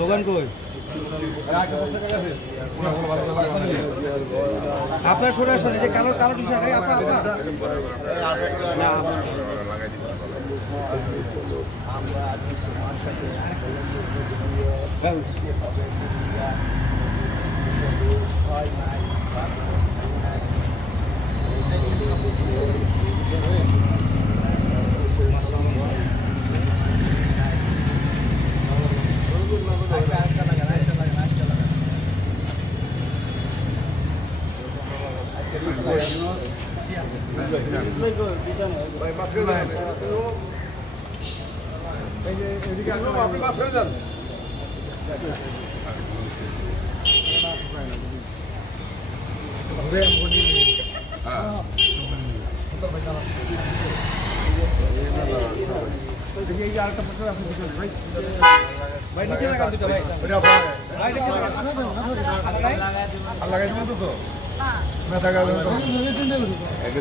দোকান কই আপনার সরে আসেন যে কালো কালো টি শার্ট আপা আপা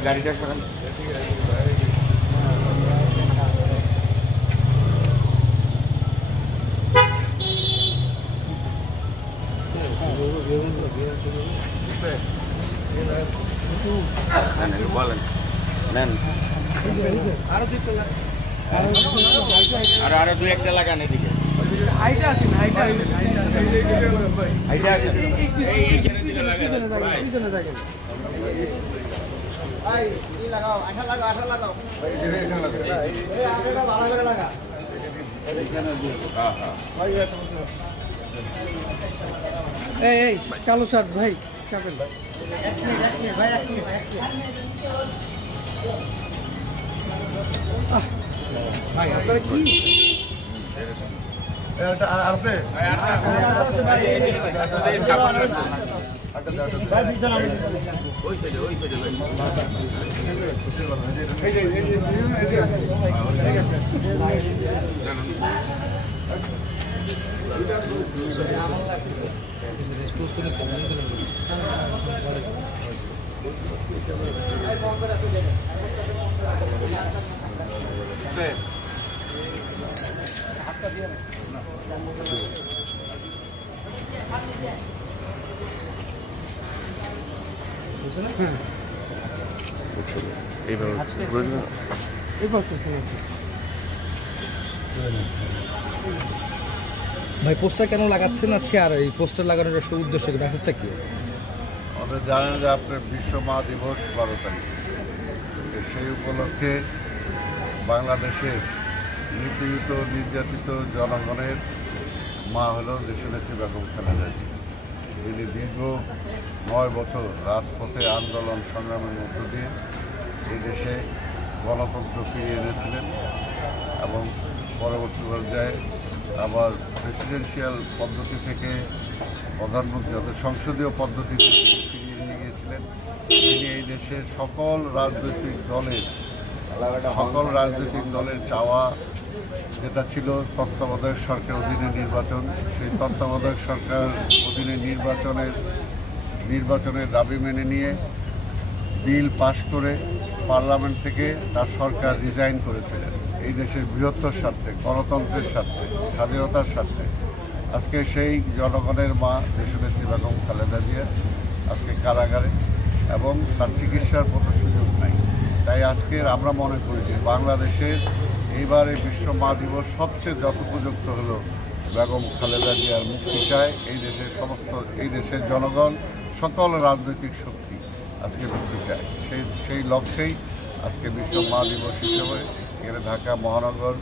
গাড়িটা আরো দুই একটা লাগান এদিকে হাইটা আসেন হাইটা হাইটা আসেন এইখানে দিলে লাগান এইখানে লাগান ভাই কি লাগাও আঠা লাগাও এইখানে লাগাও এই আঠাটা ভালো করে লাগা এইখানে দি হ্যাঁ হ্যাঁ এই কালো শার্ট ভাই চাপেন ভাই এক মিনিট ভাই এক মিনিট ভাই আপনারা কি এটা আরতে ভাই এই কাপড় ভাই বিছানা ওই সাইডে ভাই ভাই পোস্টার কেন লাগাচ্ছেন আজকে আর এই পোস্টার লাগানোর উদ্দেশ্য কি মেসেজটা কি আমাদের জানেন যে আপনার বিশ্ব মা দিবস 12 তারিখ সেই উপলক্ষে বাংলাদেশের নিপীড়িত নির্যাতিত জনগণের মা হল দেশনেত্রী বেগম খালেদা জিয়া। যিনি দীর্ঘ 9 বছর রাজপথে আন্দোলন সংগ্রামের মধ্য দিয়ে এই দেশে গণতন্ত্র ফিরিয়ে এনেছিলেন এবং পরবর্তী পর্যায়ে আবার প্রেসিডেন্সিয়াল পদ্ধতি থেকে প্রধানমন্ত্রী অর্থাৎ সংসদীয় পদ্ধতিতে ফিরিয়ে নিয়ে গিয়েছিলেন। তিনি এই দেশের সকল রাজনৈতিক দলের চাওয়া যেটা ছিল তত্ত্বাবধায়ক সরকার অধীনে নির্বাচন, সেই তত্ত্বাবধায়ক সরকার অধীনে নির্বাচনের দাবি মেনে নিয়ে বিল পাশ করে পার্লামেন্ট থেকে তার সরকার রিজাইন করেছিলেন। এই দেশের বৃহত্তর স্বার্থে, গণতন্ত্রের স্বার্থে, স্বাধীনতার স্বার্থে আজকে সেই জনগণের মা দেশনেত্রী বেগম খালেদা জিয়া আজকে কারাগারে এবং তার চিকিৎসার কোনো সুযোগ নাই। তাই আজকের আমরা মনে করি যে বাংলাদেশের এইবারে বিশ্ব মা দিবস সবচেয়ে যথোপযুক্ত হলো বেগম খালেদা জিয়ার মুক্তি চায় এই দেশের জনগণ, সকল রাজনৈতিক শক্তি আজকে মুক্তি চায়। সেই লক্ষ্যেই আজকে বিশ্ব মা দিবস হিসেবে এখানে ঢাকা মহানগর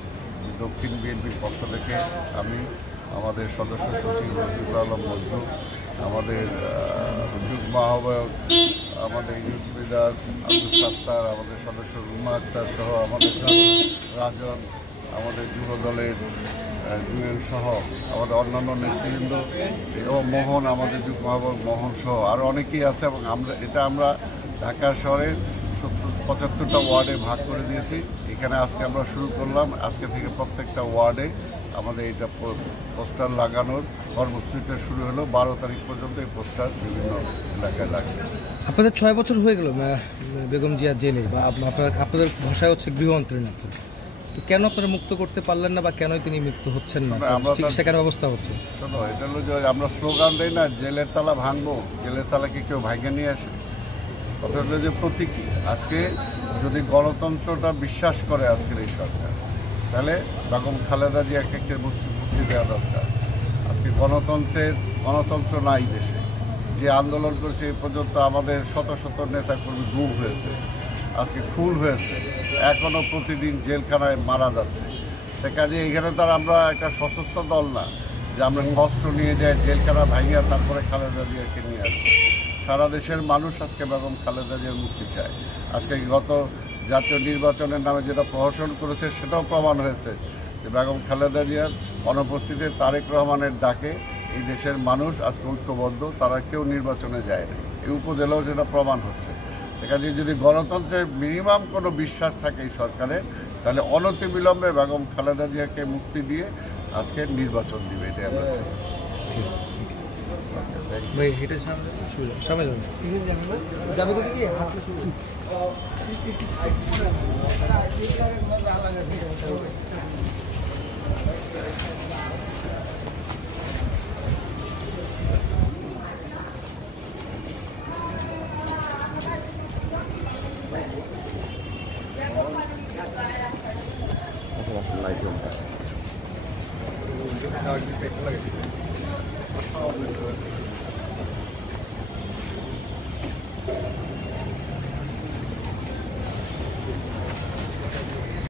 দক্ষিণ বিএনপির পক্ষ থেকে আমি, আমাদের সদস্য সচিব রফিকুল আলম মজনু, আমাদের যুগ্ম আহ্বায়ক আমাদের ইউসুফ দাস, আব্দুল সাত্তার, আমাদের সদস্য রুমা আক্তার সহ আমাদের রাজন, আমাদের যুব দলের জুয়েল সহ আমাদের অন্যান্য নেতৃবৃন্দ এবং মোহন, আমাদের যুগ্ম আহ্বায়ক মোহন সহ আরও অনেকেই আছে। এবং আমরা ঢাকা শহরের 75টা ওয়ার্ডে ভাগ করে দিয়েছি। এখানে আজকে আমরা শুরু করলাম, আজকে থেকে প্রত্যেকটা ওয়ার্ডে আমাদের এটা পোস্টার লাগানোর কর্মসূচিটা শুরু হলো 12 তারিখ পর্যন্ত এই পোস্টার বিভিন্ন এলাকায় লাগবে। আপনাদের 6 বছর হয়ে গেল বেগম জিয়া জেলে, বা আপনাদের ভাষায় হচ্ছে গৃহ অন্তরীণ আছে, তো কেন আপনারা মুক্ত করতে পারলেন না, বা কেন তিনি মুক্ত হচ্ছেন না, চিকিৎসা কেন ব্যবস্থা হচ্ছে? শোনো, এটা হলো যে আমরা স্লোগান দেই না, জেলের তালা ভাঙবো, জেলের তালাকে কেউ ভাঙে নিয়ে আসে। কথা হলো যে প্রতীকী। আজকে যদি গণতন্ত্রটা বিশ্বাস করে আজকের এই সরকার, তাহলে বেগম খালেদা জিয়াকে একটা মুক্তি দেওয়া দরকার। আজকে গণতন্ত্র নাই দেশে। যে আন্দোলন করেছে এ পর্যন্ত আমাদের শত শত নেতাকর্মী গুম হয়েছে, আজকে খুন হয়েছে, এখনও প্রতিদিন জেলখানায় মারা যাচ্ছে। সে কাজে এখানে তার আমরা একটা সশস্ত্র দল না যে আমরা অস্ত্র নিয়ে যাই জেলখানা ভাঙিয়া তারপরে খালেদা জিয়াকে নিয়ে আসবো। সারা দেশের মানুষ আজকে বেগম খালেদা জিয়ার মুক্তি চায়। আজকে গত জাতীয় নির্বাচনের নামে যেটা প্রহসন করেছে সেটাও প্রমাণ হয়েছে যে বেগম খালেদা জিয়ার অনুপস্থিতিতে তারেক রহমানের ডাকে এই দেশের মানুষ আজকে ঐক্যবদ্ধ, তারা কেউ নির্বাচনে যায় না। এই উপজেলাও যেটা প্রমাণ হচ্ছে। এখানে যদি গণতন্ত্রের মিনিমাম কোনো বিশ্বাস থাকে এই সরকারের, তাহলে অনতিবিলম্বে বেগম খালেদা জিয়াকে মুক্তি দিয়ে আজকে নির্বাচন দিবে, এটাই আমরা চাই। ভাই এটা সামনে যাবে তো কি লাইট